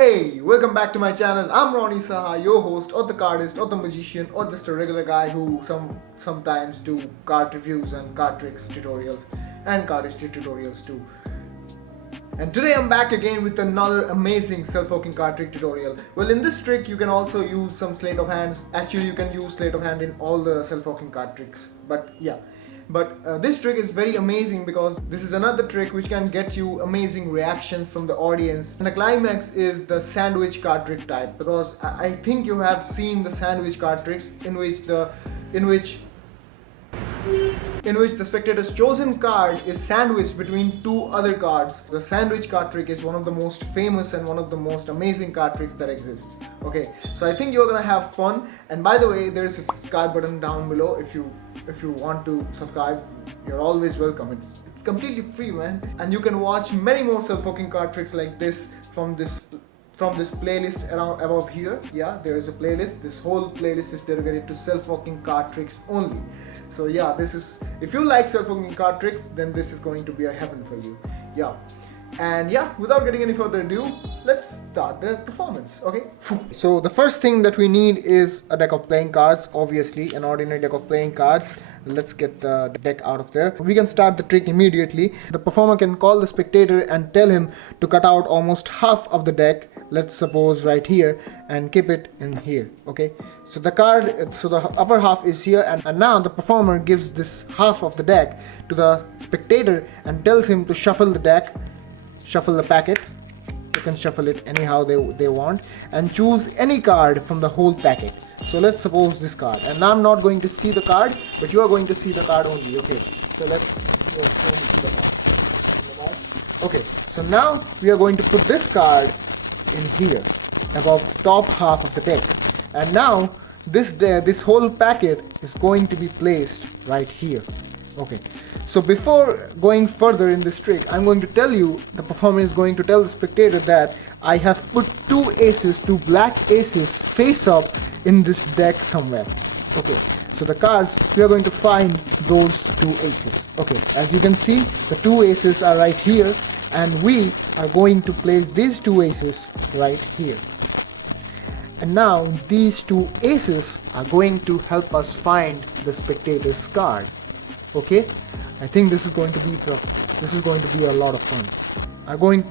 Hey, welcome back to my channel. I'm Ronnie Saha, your host, or the cardist, or the magician, or just a regular guy who sometimes do card reviews and card tricks tutorials and cardistry tutorials too. And today I'm back again with another amazing self-hooking card trick tutorial. Well, in this trick you can also use some sleight of hands. Actually, you can use sleight of hand in all the self-hooking card tricks. But yeah. But this trick is very amazing because this is another trick which can get you amazing reactions from the audience. And the climax is the sandwich card trick type, because I think you have seen the sandwich card tricks in which the spectator's chosen card is sandwiched between two other cards. The sandwich card trick is one of the most famous and one of the most amazing card tricks that exists. Okay, so I think you're gonna have fun. And by the way, there is a subscribe button down below. If you want to subscribe, you're always welcome. It's completely free, man. And you can watch many more self-hooking card tricks like this from this playlist around above here. Yeah, there is a playlist. This whole playlist is dedicated to self-hooking card tricks only. So yeah, if you like self-hooking card tricks, then this is going to be a heaven for you. Yeah. And yeah, without getting any further ado, let's start the performance. Okay, so the first thing that we need is a deck of playing cards. Obviously an ordinary deck of playing cards. Let's get the deck out of there. We can start the trick immediately. The performer can call the spectator and tell him to cut out almost half of the deck, let's suppose right here, and keep it in here. Okay, so the upper half is here, and now the performer gives this half of the deck to the spectator and tells him to shuffle the deck, shuffle the packet. You can shuffle it anyhow they want, and choose any card from the whole packet. So let's suppose this card, and now I'm not going to see the card, but you are going to see the card only. Okay, so let's just going to see the card. Okay, so now we are going to put this card in here above top half of the deck, and now this whole packet is going to be placed right here. Okay, so before going further in this trick, I'm going to tell you, the performer is going to tell the spectator that I have put two black aces face up in this deck somewhere. Okay, so the cards, we are going to find those two aces. Okay, as you can see, the two aces are right here, and we are going to place these two aces right here. And now these two aces are going to help us find the spectator's card. Okay, I think this is going to be a lot of fun.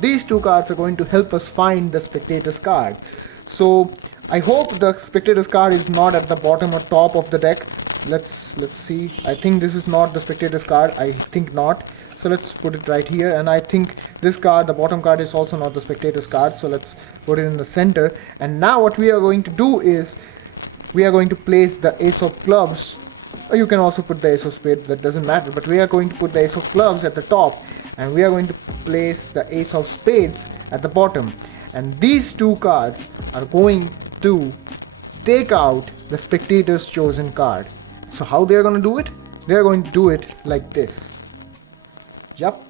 These two cards are going to help us find the spectator's card. So I hope the spectator's card is not at the bottom or top of the deck. Let's see. I think this is not the spectator's card. I think not. So let's put it right here. And I think this card, the bottom card, is also not the spectator's card. So let's put it in the center. And now what we are going to do is we are going to place the ace of clubs. Or you can also put the ace of spades, that doesn't matter, but we are going to put the ace of clubs at the top, and we are going to place the ace of spades at the bottom. And these two cards are going to take out the spectator's chosen card. So how they are going to do it? They are going to do it like this. Yup.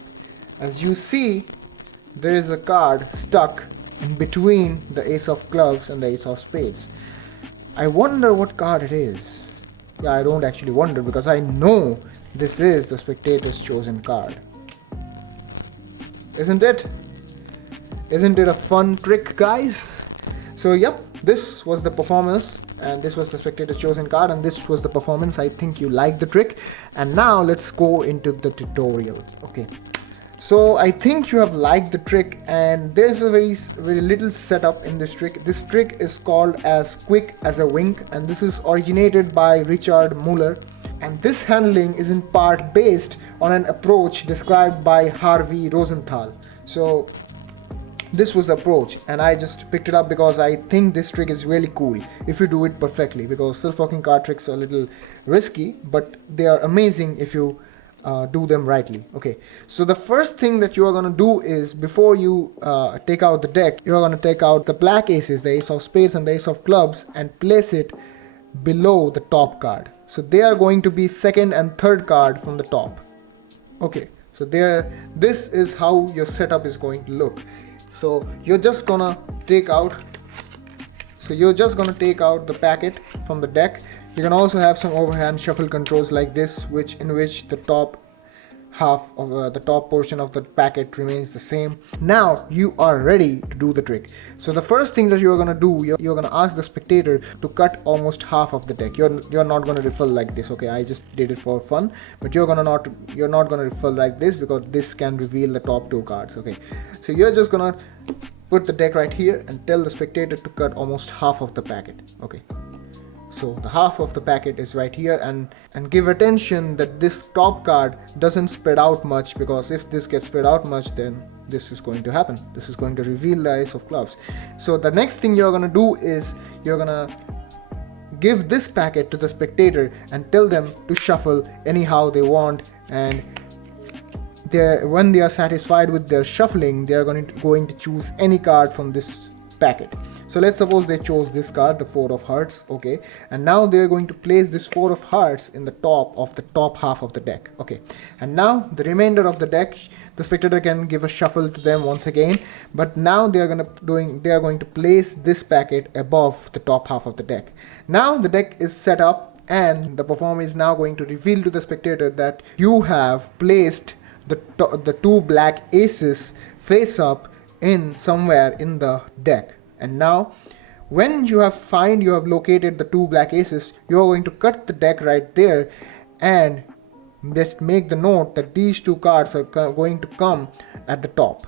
As you see, there is a card stuck in between the ace of clubs and the ace of spades. I wonder what card it is. Yeah, I don't actually wonder, because I know this is the spectator's chosen card. Isn't it? Isn't it a fun trick, guys? So yep, this was the performance, and this was the spectator's chosen card, and this was the performance. I think you liked the trick, and now let's go into the tutorial. Okay, so I think you have liked the trick, and there's a very little setup in this trick. This trick is called as quick as a wink, and this is originated by Richard Muller, and this handling is in part based on an approach described by Harvey Rosenthal. So this was the approach, and I just picked it up because I think this trick is really cool if you do it perfectly, because self-hooking card tricks are a little risky, but they are amazing if you do them rightly. Okay, so the first thing that you are going to do is, before you take out the deck, you are going to take out the black aces, the ace of spades and the ace of clubs, and place it below the top card. So they are going to be second and third card from the top. Okay, so this is how your setup is going to look. So you're just gonna take out the packet from the deck. You can also have some overhand shuffle controls like this, in which the top half of the top portion of the packet remains the same. Now you are ready to do the trick. So the first thing that you're gonna do, you're gonna ask the spectator to cut almost half of the deck. You're not gonna riffle like this, okay? I just did it for fun, but you're not gonna riffle like this because this can reveal the top 2 cards, okay? So you're just gonna put the deck right here and tell the spectator to cut almost half of the packet, okay? So the half of the packet is right here, and give attention that this top card doesn't spread out much, because if this gets spread out much, then this is going to happen. This is going to reveal the ace of clubs. So the next thing you're gonna do is you're gonna give this packet to the spectator and tell them to shuffle anyhow they want, and when they are satisfied with their shuffling, they are going to choose any card from this packet. So let's suppose they chose this card, the 4 of hearts, okay, and now they're going to place this 4 of hearts in the top half of the deck, okay, and now the remainder of the deck, the spectator can give a shuffle to them once again, but now they are going to place this packet above the top half of the deck. Now the deck is set up, and the performer is now going to reveal to the spectator that you have placed the 2 black aces face up in somewhere in the deck. And now when you have located the 2 black aces, you are going to cut the deck right there and just make the note that these 2 cards are going to come at the top.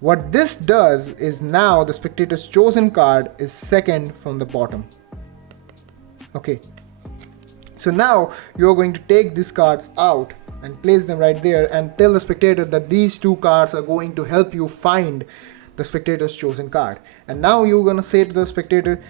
What this does is now the spectator's chosen card is second from the bottom, okay. So now you're going to take these cards out and place them right there and tell the spectator that these 2 cards are going to help you find the spectator's chosen card. And now you're gonna say to the spectator,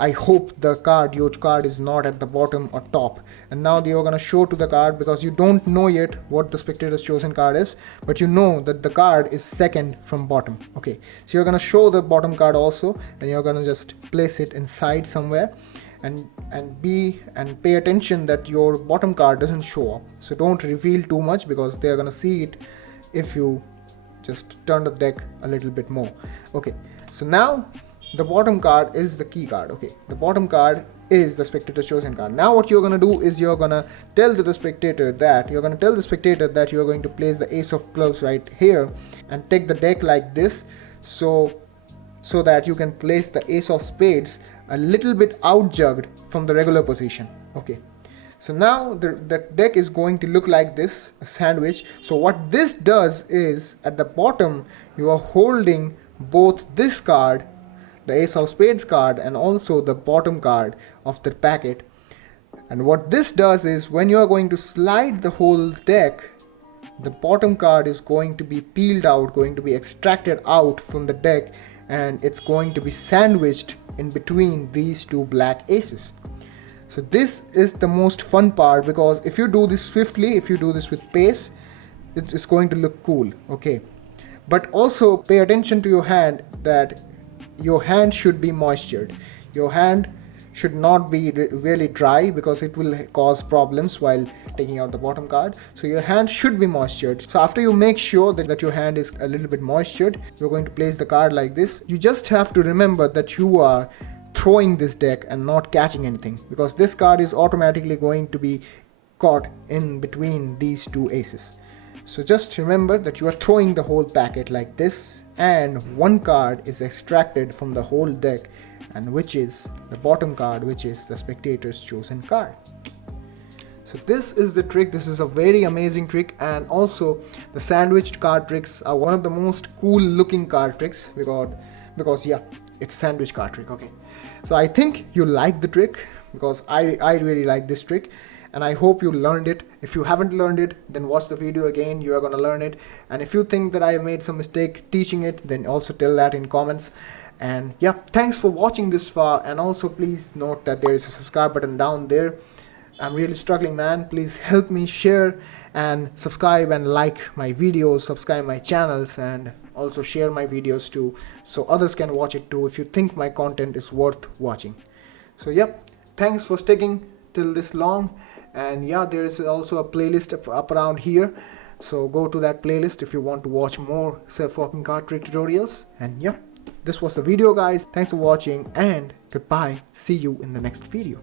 I hope your card is not at the bottom or top. And now you're gonna show to the card, because you don't know yet what the spectator's chosen card is, but you know that the card is second from bottom, okay. So you're gonna show the bottom card also, and you're gonna just place it inside somewhere, and pay attention that your bottom card doesn't show up. So don't reveal too much, because they're gonna see it if you just turn the deck a little bit more, okay. So now the bottom card is the key card, okay. The bottom card is the spectator's chosen card. Now what you're gonna do is you're gonna tell the spectator that you're going to place the ace of clubs right here and take the deck like this, so that you can place the ace of spades a little bit outjugged from the regular position, okay. So now the deck is going to look like this, a sandwich. So what this does is, at the bottom you are holding both this card, the ace of spades card, and also the bottom card of the packet. And what this does is, when you are going to slide the whole deck, the bottom card is going to be peeled out, going to be extracted out from the deck, and it's going to be sandwiched in between these 2 black aces. So this is the most fun part, because if you do this swiftly, if you do this with pace, it's going to look cool, okay. But also pay attention to your hand, that your hand should be moistured. Your hand should not be really dry, because it will cause problems while taking out the bottom card. So your hand should be moistured. So after you make sure that your hand is a little bit moistured, you're going to place the card like this. You just have to remember that you are throwing this deck and not catching anything, because this card is automatically going to be caught in between these 2 aces. So just remember that you are throwing the whole packet like this, and 1 card is extracted from the whole deck, and which is the bottom card, which is the spectator's chosen card. So this is the trick. This is a very amazing trick, and also the sandwiched card tricks are one of the most cool looking card tricks, because yeah, it's a sandwich card trick, okay. So I think you like the trick, because I really like this trick, and I hope you learned it. If you haven't learned it, then watch the video again, you are gonna learn it. And if you think that I have made some mistake teaching it, then also tell that in comments. And yeah, thanks for watching this far, and also please note that there is a subscribe button down there. I'm really struggling, man. Please help me share and subscribe and like my videos, subscribe my channels, and also share my videos too, so others can watch it too, if you think my content is worth watching. So yep, thanks for sticking till this long. And yeah, there is also a playlist up around here, so go to that playlist if you want to watch more self-walking card trick tutorials. And yep, this was the video, guys. Thanks for watching, and goodbye. See you in the next video.